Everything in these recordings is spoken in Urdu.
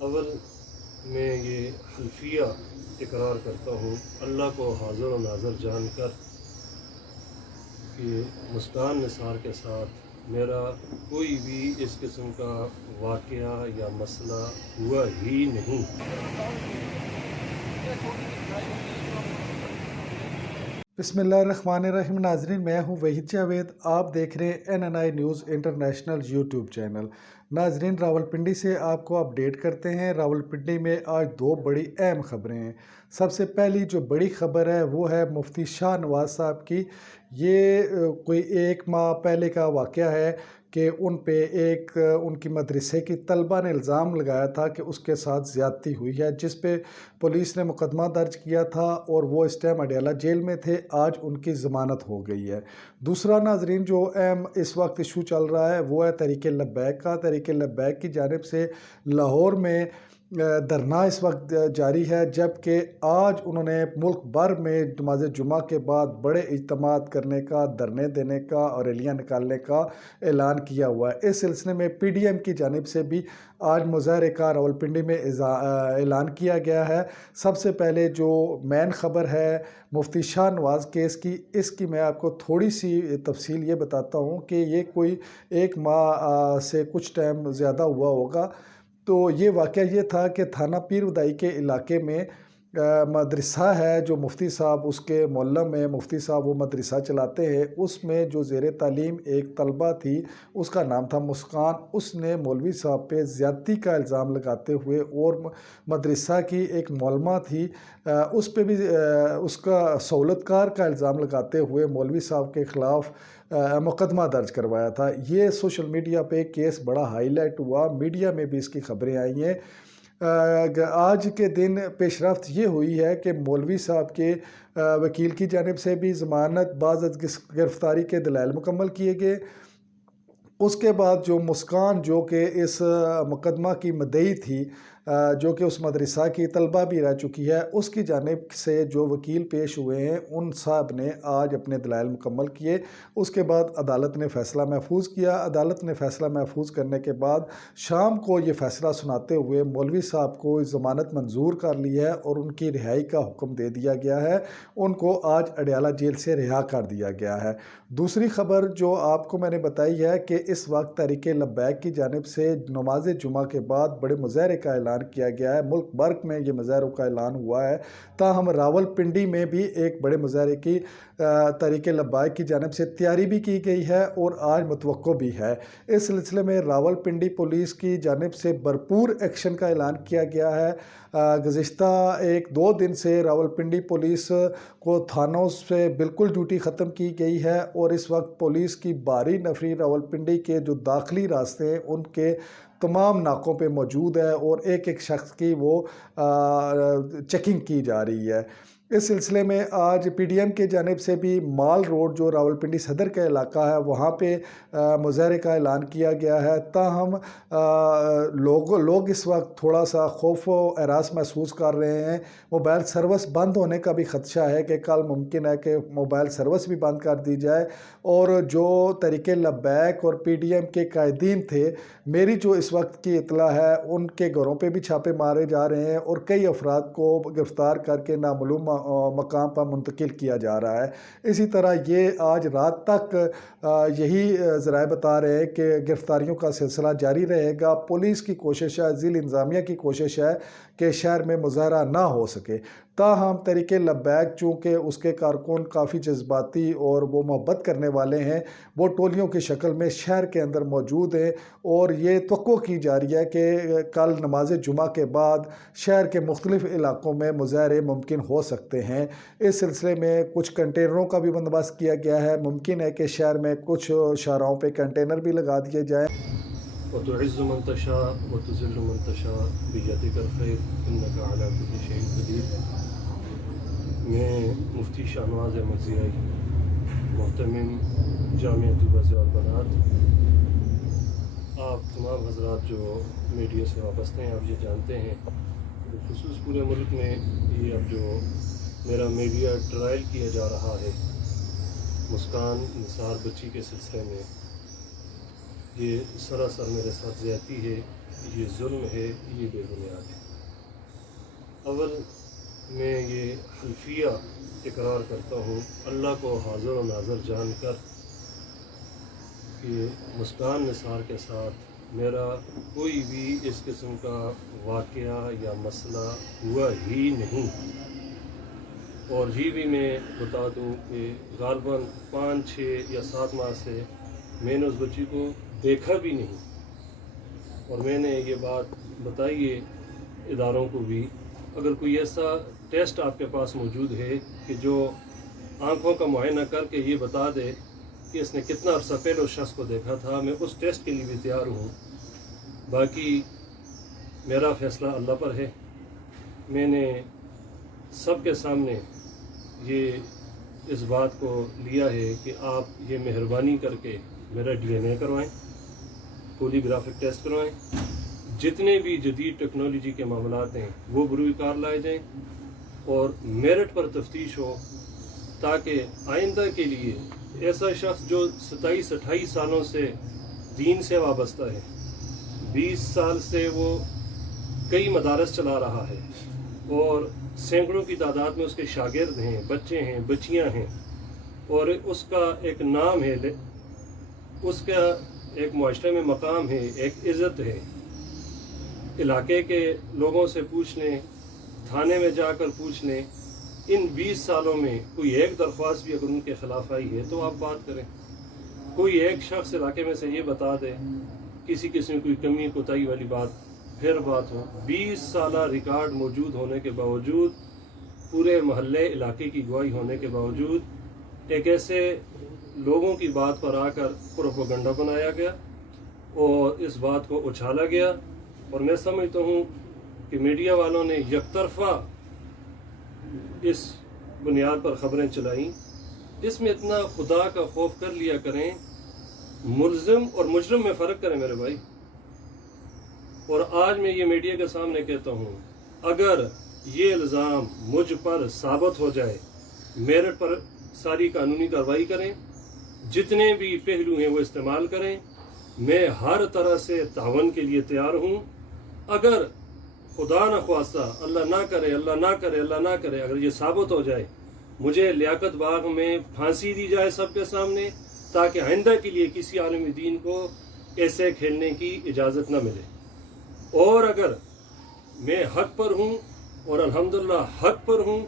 اول میں یہ حلفیہ اقرار کرتا ہوں اللہ کو حاضر و ناظر جان کر کہ مسکان نثار کے ساتھ میرا کوئی بھی اس قسم کا واقعہ یا مسئلہ ہوا ہی نہیں۔ بسم اللہ الرحمن الرحیم۔ ناظرین، میں ہوں وحید جاوید، آپ دیکھ رہے ہیں NNI news international YouTube channel. ناظرین، راولپنڈی سے آپ کو اپڈیٹ کرتے ہیں۔ راولپنڈی میں آج دو بڑی اہم خبریں ہیں۔ سب سے پہلی جو بڑی خبر ہے وہ ہے مفتی شاہ نواز صاحب کی۔ یہ کوئی 1 ماہ پہلے کا واقعہ ہے کہ ان پہ ان کی مدرسے کی طلبہ نے الزام لگایا تھا کہ اس کے ساتھ زیادتی ہوئی ہے، جس پہ پولیس نے مقدمہ درج کیا تھا اور وہ اس ٹائم اڈیالہ جیل میں تھے۔ آج ان کی ضمانت ہو گئی ہے۔ دوسرا ناظرین، جو اہم اس وقت ایشو چل رہا ہے وہ ہے تحریک لبیک کا۔ تحریک لبیک کی جانب سے لاہور میں دھرنا اس وقت جاری ہے، جبکہ آج انہوں نے ملک بھر میں نماز جمعہ کے بعد بڑے اجتماعات کرنے کا، دھرنے دینے کا اور ریلیاں نکالنے کا اعلان کیا ہوا ہے۔ اس سلسلے میں PDM کی جانب سے بھی آج مظاہرے کا راولپنڈی میں اعلان کیا گیا ہے۔ سب سے پہلے جو مین خبر ہے مفتی شاہ نواز کیس کی، اس کی میں آپ کو تھوڑی سی تفصیل یہ بتاتا ہوں کہ یہ کوئی 1 ماہ سے کچھ ٹائم زیادہ ہوا ہوگا۔ تو یہ واقعہ یہ تھا کہ تھانہ پیر ودائی کے علاقے میں مدرسہ ہے، جو مفتی صاحب اس کے محلہ میں مفتی صاحب وہ مدرسہ چلاتے ہیں، اس میں جو زیر تعلیم ایک طلبہ تھی، اس کا نام تھا مسکان۔ اس نے مولوی صاحب پہ زیادتی کا الزام لگاتے ہوئے، اور مدرسہ کی ایک معلمہ تھی، اس پہ بھی اس کا سہولت کار کا الزام لگاتے ہوئے مولوی صاحب کے خلاف مقدمہ درج کروایا تھا۔ یہ سوشل میڈیا پہ کیس بڑا ہائی لائٹ ہوا، میڈیا میں بھی اس کی خبریں آئی ہیں۔ آج کے دن پیش رفت یہ ہوئی ہے کہ مولوی صاحب کے وکیل کی جانب سے بھی ضمانت بعد از گرفتاری کے دلائل مکمل کیے گئے۔ اس کے بعد جو مسکان، جو کہ اس مقدمہ کی مدعی تھی، جو کہ اس مدرسہ کی طلبہ بھی رہ چکی ہے، اس کی جانب سے جو وکیل پیش ہوئے ہیں، ان صاحب نے آج اپنے دلائل مکمل کیے۔ اس کے بعد عدالت نے فیصلہ محفوظ کیا۔ عدالت نے فیصلہ محفوظ کرنے کے بعد شام کو یہ فیصلہ سناتے ہوئے مولوی صاحب کو ضمانت منظور کر لی ہے اور ان کی رہائی کا حکم دے دیا گیا ہے۔ ان کو آج اڈیالہ جیل سے رہا کر دیا گیا ہے۔ دوسری خبر جو آپ کو میں نے بتائی ہے کہ اس وقت تحریک لبیک کی جانب سے نماز جمعہ کے بعد بڑے مظاہرے کا اعلان کیا گیا ہے۔ ملک بھر میں یہ مظاہروں کا اعلان ہوا ہے، تاہم راولپنڈی میں بھی ایک بڑے مظاہرے کی تحریک لبیک کی جانب سے تیاری بھی کی گئی ہے اور آج متوقع بھی ہے۔ اس سلسلے میں راولپنڈی پولیس کی جانب سے بھرپور ایکشن کا اعلان کیا گیا ہے۔ گزشتہ 1-2 دن سے راولپنڈی پولیس کو تھانوں سے بالکل ڈیوٹی ختم کی گئی ہے، اور اس وقت پولیس کی بھاری نفری راولپنڈی کے جو داخلی راستے ہیں ان کے تمام ناکوں پہ موجود ہے، اور ایک شخص کی وہ چیکنگ کی جا رہی ہے۔ اس سلسلے میں آج PDM کے جانب سے بھی مال روڈ، جو راولپنڈی صدر کا علاقہ ہے، وہاں پہ مظاہرے کا اعلان کیا گیا ہے۔ تاہم لوگ اس وقت تھوڑا سا خوف و ہراس محسوس کر رہے ہیں۔ موبائل سروس بند ہونے کا بھی خدشہ ہے کہ کل ممکن ہے کہ موبائل سروس بھی بند کر دی جائے، اور جو تحریک لبیک اور PDM کے قائدین تھے، میری جو اس وقت کی اطلاع ہے، ان کے گھروں پہ بھی چھاپے مارے جا رہے ہیں اور کئی افراد کو گرفتار کر کے نامعلوم مقام پر منتقل کیا جا رہا ہے۔ اسی طرح یہ آج رات تک یہی ذرائع بتا رہے ہیں کہ گرفتاریوں کا سلسلہ جاری رہے گا۔ پولیس کی کوشش ہے، ضلع انتظامیہ کی کوشش ہے کہ شہر میں مظاہرہ نہ ہو سکے۔ تاہم تحریک لبیک چونکہ اس کے کارکن کافی جذباتی اور وہ محبت کرنے والے ہیں، وہ ٹولیوں کی شکل میں شہر کے اندر موجود ہیں، اور یہ توقع کی جا رہی ہے کہ کل نماز جمعہ کے بعد شہر کے مختلف علاقوں میں مظاہرے ممکن ہو سکتے ہیں۔ اس سلسلے میں کچھ کنٹینروں کا بھی بندوبست کیا گیا ہے۔ ممکن ہے کہ شہر میں کچھ شاہراہوں پہ کنٹینر بھی لگا دیے جائیں۔ وتعز من تشاء وتذل من تشاء بيدك الخير انك على كل شيء قدير۔ میں مفتی شاہ نواز احمدزئی، محتمم جامعہ طلباء اور بنات، آپ تمام حضرات جو میڈیا سے وابستہ ہیں، آپ یہ جانتے ہیں خصوص پورے ملک میں یہ اب جو میرا میڈیا ٹرائل کیا جا رہا ہے مسکان نثار بچی کے سلسلے میں، یہ سراسر میرے ساتھ زیادتی ہے۔ یہ ظلم ہے، یہ بے بنیاد ہے۔ اول میں یہ حلفیہ اقرار کرتا ہوں اللہ کو حاضر و ناظر جان کر کہ مسکان نثار کے ساتھ میرا کوئی بھی اس قسم کا واقعہ یا مسئلہ ہوا ہی نہیں، اور یہ بھی میں بتا دوں کہ غالباً 5، 6 یا 7 ماہ سے میں نے اس بچی کو دیکھا بھی نہیں، اور میں نے یہ بات بتائی ہے اداروں کو بھی۔ اگر کوئی ایسا ٹیسٹ آپ کے پاس موجود ہے کہ جو آنکھوں کا معائنہ کر کے یہ بتا دے کہ اس نے کتنا عرصہ پہلے اس شخص کو دیکھا تھا، میں اس ٹیسٹ کے لیے بھی تیار ہوں۔ باقی میرا فیصلہ اللہ پر ہے۔ میں نے سب کے سامنے یہ اس بات کو لیا ہے کہ آپ یہ مہربانی کر کے میرا DNA کروائیں، پولی گرافک ٹیسٹ کروائیں، جتنے بھی جدید ٹیکنالوجی کے معاملات ہیں وہ بروئے کار لائے جائیں، اور میرٹ پر تفتیش ہو، تاکہ آئندہ کے لیے ایسا شخص جو 27-28 سالوں سے دین سے وابستہ ہے، 20 سال سے وہ کئی مدارس چلا رہا ہے، اور سینکڑوں کی تعداد میں اس کے شاگرد ہیں، بچے ہیں، بچیاں ہیں، اور اس کا ایک نام ہے، اس کا ایک معاشرے میں مقام ہے، ایک عزت ہے۔ علاقے کے لوگوں سے پوچھ لیں، تھانے میں جا کر پوچھ لیں، ان 20 سالوں میں کوئی ایک درخواست بھی اگر ان کے خلاف آئی ہے تو آپ بات کریں۔ کوئی ایک شخص علاقے میں سے یہ بتا دے کسی قسم کی کوئی کمی کوتاہی والی بات، پھر بات ہو۔ 20 سالہ ریکارڈ موجود ہونے کے باوجود، پورے محلے علاقے کی گواہی ہونے کے باوجود، ایک ایسے لوگوں کی بات پر آ کر پروپیگنڈا بنایا گیا اور اس بات کو اچھالا گیا، اور میں سمجھتا ہوں کہ میڈیا والوں نے یک طرفہ اس بنیاد پر خبریں چلائیں۔ اس میں اتنا خدا کا خوف کر لیا کریں، ملزم اور مجرم میں فرق کریں میرے بھائی۔ اور آج میں یہ میڈیا کے سامنے کہتا ہوں، اگر یہ الزام مجھ پر ثابت ہو جائے، میرٹ پر ساری قانونی کارروائی کریں، جتنے بھی پہلو ہیں وہ استعمال کریں، میں ہر طرح سے تعاون کے لیے تیار ہوں۔ اگر خدا نہ خواستہ، اللہ نہ کرے، اللہ نہ کرے، اللہ نہ کرے، اگر یہ ثابت ہو جائے، مجھے لیاقت باغ میں پھانسی دی جائے سب کے سامنے، تاکہ آئندہ کے لیے کسی عالم دین کو ایسے کھیلنے کی اجازت نہ ملے۔ اور اگر میں حق پر ہوں، اور الحمدللہ حق پر ہوں،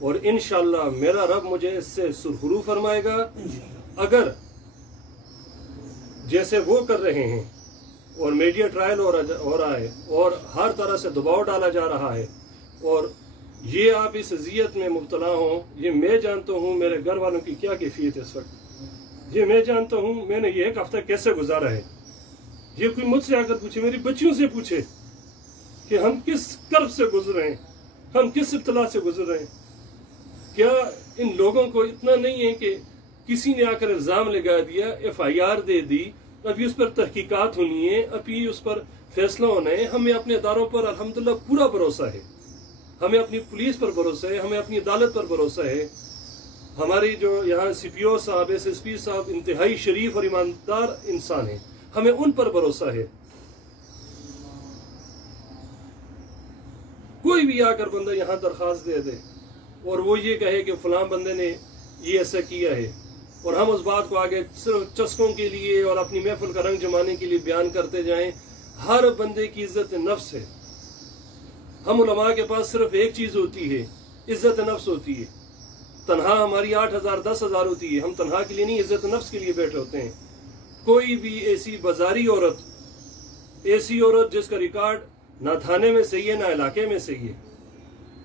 اور انشاءاللہ میرا رب مجھے اس سے سرخرو فرمائے گا، اگر جیسے وہ کر رہے ہیں اور میڈیا ٹرائل ہو رہا ہے اور ہر طرح سے دباؤ ڈالا جا رہا ہے، اور یہ آپ اس اذیت میں مبتلا ہوں، یہ میں جانتا ہوں میرے گھر والوں کی کیا کیفیت ہے اس وقت، یہ میں جانتا ہوں میں نے یہ ایک ہفتہ کیسے گزارا ہے۔ یہ کوئی مجھ سے آ کر پوچھے، میری بچیوں سے پوچھے کہ ہم کس کرب سے گزر رہے ہیں، ہم کس ابتلا سے گزر رہے ہیں۔ کیا ان لوگوں کو اتنا نہیں ہے کہ کسی نے آ کر الزام لگا دیا، FIR دے دی، ابھی اس پر تحقیقات ہونی ہے، ابھی اس پر فیصلہ ہونا ہے۔ ہمیں اپنے اداروں پر الحمدللہ پورا بھروسہ ہے، ہمیں اپنی پولیس پر بھروسہ ہے، ہمیں اپنی عدالت پر بھروسہ ہے۔ ہماری جو یہاں CPO صاحب، SSP صاحب انتہائی شریف اور ایماندار انسان ہیں، ہمیں ان پر بھروسہ ہے۔ کوئی بھی آ کر بندہ یہاں درخواست دے دے اور وہ یہ کہے کہ فلاں بندے نے یہ ایسا کیا ہے، اور ہم اس بات کو آگے صرف چسکوں کے لیے اور اپنی محفل کا رنگ جمانے کے لیے بیان کرتے جائیں، ہر بندے کی عزت نفس ہے۔ ہم علماء کے پاس صرف ایک چیز ہوتی ہے، عزت نفس ہوتی ہے۔ تنہا ہماری 8,000 10,000 ہوتی ہے، ہم تنہا کے لیے نہیں، عزت نفس کے لیے بیٹھے ہوتے ہیں۔ کوئی بھی ایسی بازاری عورت، ایسی عورت جس کا ریکارڈ نہ تھانے میں صحیح ہے نہ علاقے میں صحیح ہے،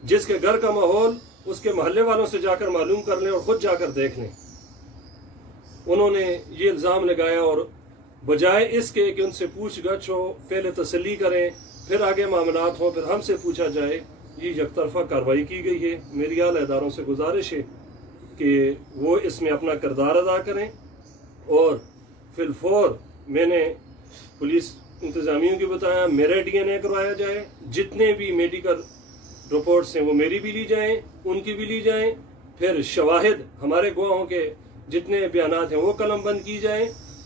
جس کے گھر کا ماحول اس کے محلے والوں سے جا کر معلوم کر لیں اور خود جا کر دیکھ لیں۔ انہوں نے یہ الزام لگایا، اور بجائے اس کے کہ ان سے پوچھ گچھ ہو، پہلے تسلی کریں، پھر آگے معاملات ہوں، پھر ہم سے پوچھا جائے، یہ یک طرفہ کارروائی کی گئی ہے۔ میری اعلیٰ اداروں سے گزارش ہے کہ وہ اس میں اپنا کردار ادا کریں، اور فی الفور میں نے پولیس انتظامیوں کی بتایا میرا DNA کروایا جائے، جتنے بھی میڈیکل رپورٹس ہیں وہ میری بھی لی جائیں، ان کی بھی لی جائیں، پھر شواہد ہمارے گواہوں کے جتنے بیانات ہیں وہ قلم بند کی جائیں،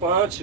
5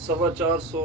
450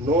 9